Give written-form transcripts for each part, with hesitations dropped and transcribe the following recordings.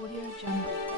Audio Jungle.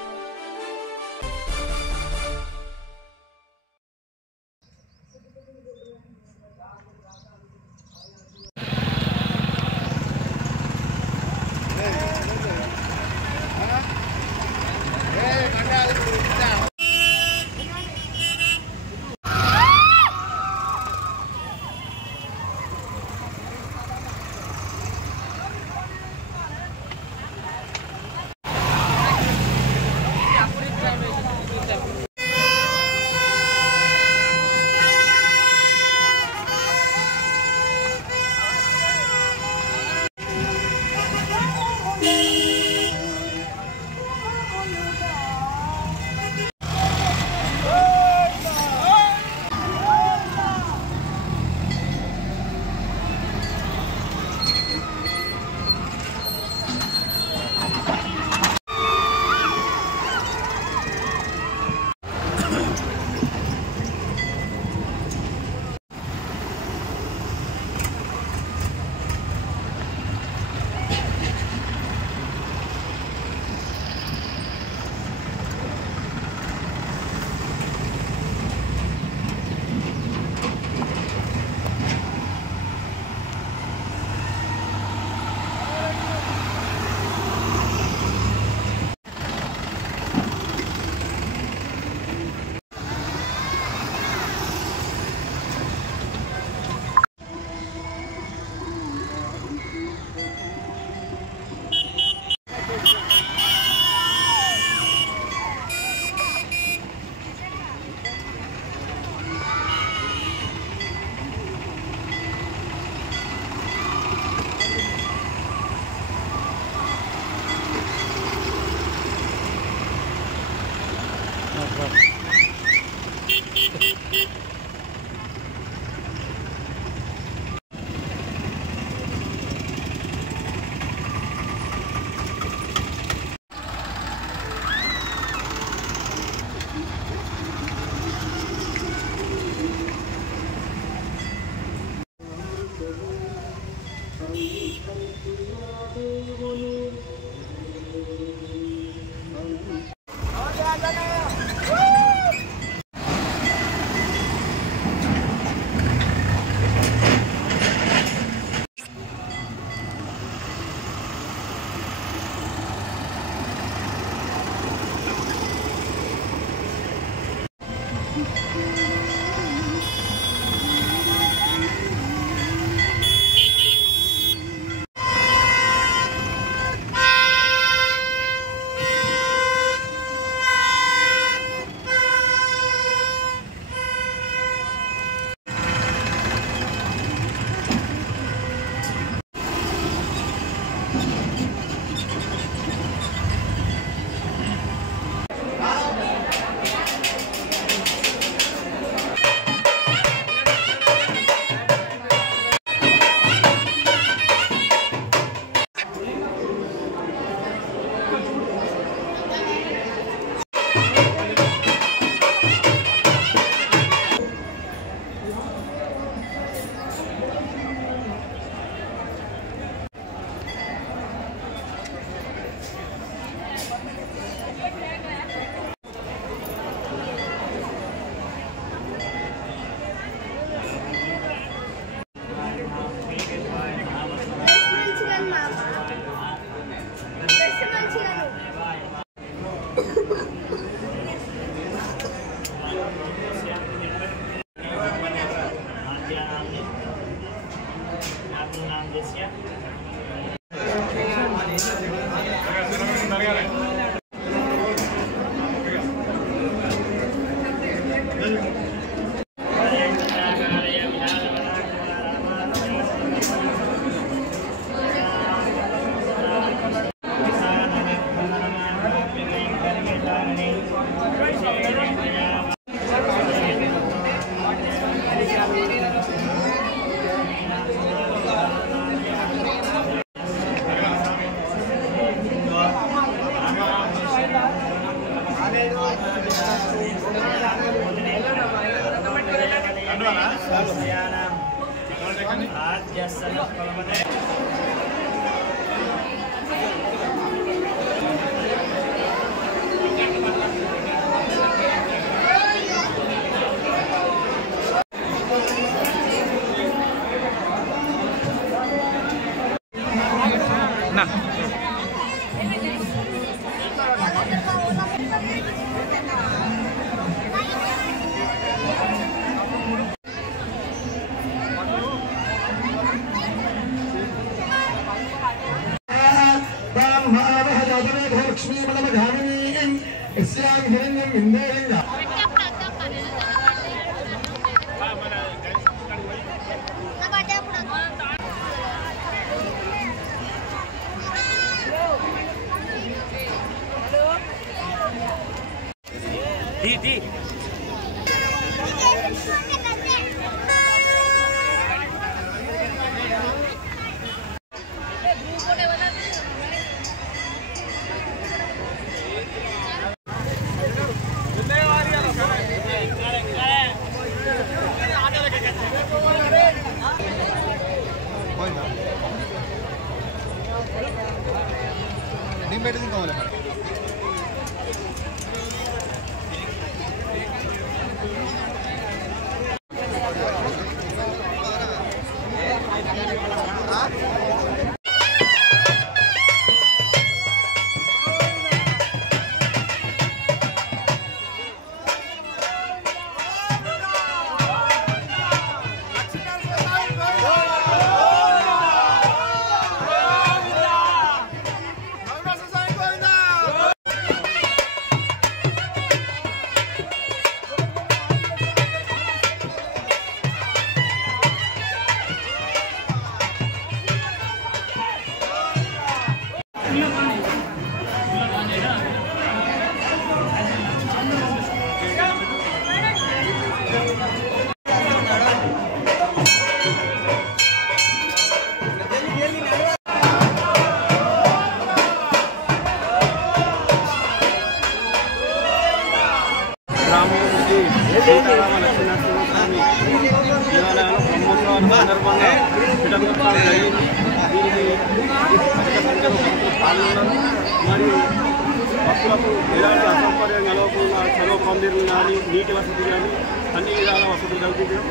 భక్తులకు ఎలాంటి అసౌకర్యం కలగకుండా చలో పందిరులు కానీ నీటి వసతి కానీ అన్ని విధాల వసతులు కల్పించడం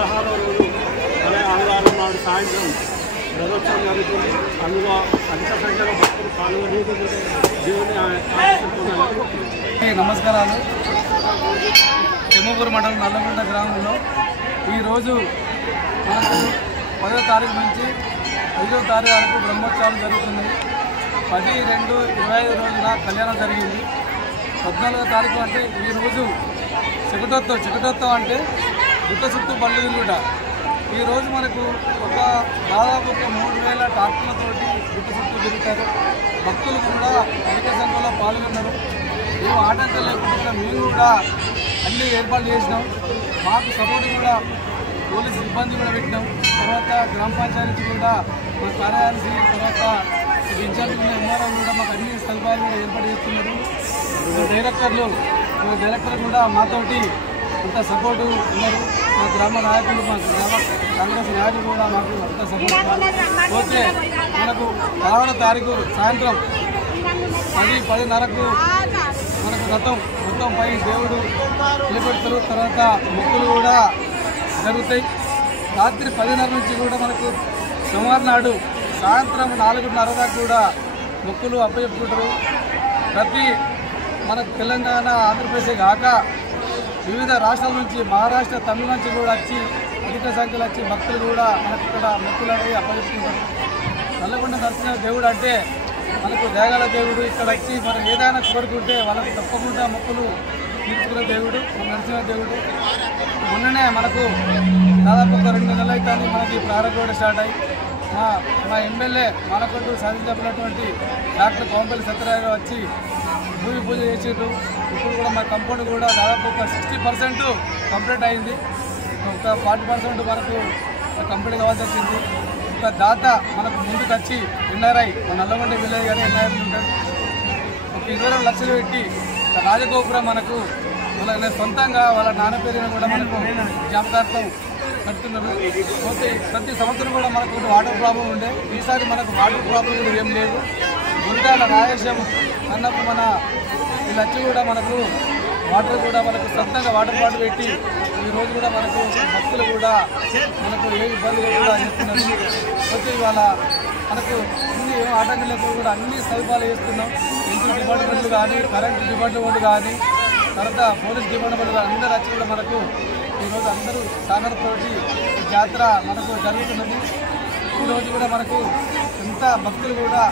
16వ రోజు అనే ఆదివారం నాడు సాయంత్రం రథోత్సవం జరుగుతుంది. అందులో అధిక సంఖ్యలో భక్తులు పాల్గొని దేవుని నమస్కారాలు. తిమ్మపూర్ మండలం నల్లగొండ గ్రామంలో ఈరోజు మనకు 10వ తారీఖు నుంచి 5వ తారీఖు వరకు బ్రహ్మోత్సవాలు జరుగుతున్నాయి. 10-2-25 రోజున కళ్యాణం జరిగింది. 14వ తారీఖు అంటే ఈరోజు చికటోత్సవం అంటే గుట్ట చుట్టూ బళ్ళు తిరుగుట. ఈరోజు మనకు దాదాపు 3000 ట్రాక్టర్లతోటి గుట్ట చుట్టూ తిరుగుతారు. భక్తులు కూడా అధిక సంఖ్యలో పాల్గొన్నారు. మేము ఆటంకం లేకుండా మేము కూడా అన్ని ఏర్పాట్లు చేసినాం. మాకు సపోర్ట్ కూడా పోలీసు సిబ్బంది కూడా పెట్టినాం. తర్వాత గ్రామ పంచాయతీ కూడా మా కార్యాలసి తర్వాత ఇన్ఛార్జ్ ఉన్న ఎంఆర్ఓ కూడా మాకు అన్ని సదుపాయాలు కూడా ఏర్పాటు చేస్తున్నారు. డైరెక్టర్ కూడా మాతోటి అంత సపోర్టు ఉన్నారు. మా గ్రామ నాయకులు మా గ్రామ కాంగ్రెస్ నాయకులు కూడా మాకు అంత సపోర్ట్ పోతే మనకు 16వ తారీఖు సాయంత్రం 10-10:30కు మనకు మొత్తం పై దేవుడు నిలబెడతారు. తర్వాత మొక్కులు కూడా జరుగుతాయి. రాత్రి 10:30 నుంచి కూడా మనకు సోమవారం నాడు సాయంత్రం 4:30 దాకా కూడా మొక్కులు అప్పచెప్పుకుంటారు. ప్రతి మనకు తెలంగాణ ఆంధ్రప్రదేశ్ కాక వివిధ రాష్ట్రాల నుంచి మహారాష్ట్ర తమిళ నుంచి కూడా వచ్చి అధిక సంఖ్యలో వచ్చి భక్తులు కూడా మనకు ఇక్కడ మొక్కులు అనేవి అప్పచెప్పుకుంటారు. నల్లగొండ నరసింహ దేవుడు అంటే మనకు దేగాల దేవుడు. ఇక్కడ వచ్చి మనం ఏదైనా కోరుకుంటే వాళ్ళకు తప్పకుండా మొక్కులు తీర్చుకునే దేవుడు నరసింహ దేవుడు. మొన్ననే మనకు దాదాపు 2 నెలలు అయితే మనకి ప్రారంభం కూడా స్టార్ట్ అయ్యి మా ఎమ్మెల్యే మనకొంటూ సాధించినటువంటి డాక్టర్ కోంపల్లి సత్యనారాయణ వచ్చి భూమి పూజ చేసేటు. ఇప్పుడు కూడా మా కంపౌండ్ కూడా దాదాపు 60% కంప్లీట్ అయింది. 40% మనకు కంప్లీట్ కావాల్సి వచ్చింది. ఒక దాత మనకు ముందుకు వచ్చి ఎన్ఆర్ఐ మన నల్లగొండ విలేజ్ కానీ ఎన్ఆర్ఐ ఉంటాడు. ఒక 22 లక్షలు పెట్టి రాజగోపురం మనకు మన సొంతంగా వాళ్ళ నాన్న పేరుని కూడా మనకు జ్ఞాపకార్థం కడుతున్నారు. పోతే ప్రతి సంవత్సరం కూడా మనకు వాటర్ ప్రాబ్లం ఉండే. ఈసారి మనకు వాటర్ ప్రాబ్లం కూడా ఏం లేదు. గుంటాల రాయేశం అన్నప్పుడు మన వీళ్ళు వచ్చి కూడా మనకు వాటర్ కూడా మనకు సొంతంగా వాటర్ బాటిల్ పెట్టి ఈరోజు కూడా మనకు భక్తులు కూడా మనకు ఏ ఇబ్బందులు కూడా చేస్తున్నారు. పోతే ఇవాళ మనకు అన్ని ఆటంకం లేకుండా కూడా అన్ని సదుపాయాలు చేస్తున్నాం. ఇంటి డిపార్ట్మెంట్లు కానీ కరెంట్ డిపార్ట్మెంట్ కానీ తర్వాత పోలీస్ డిపార్ట్మెంట్ అందరూ వచ్చి కూడా మనకు ఈరోజు అందరూ సాగర్తోటి ఈ జాతర మనకు జరుగుతున్నది. ఈరోజు కూడా మనకు ఎంత భక్తులు కూడా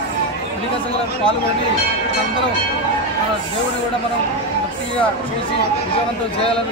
ఎన్నికల సంఘంలో పాల్గొని అందరూ మన దేవుని కూడా మనం భక్తిగా చూసి విజయవంతం చేయాలని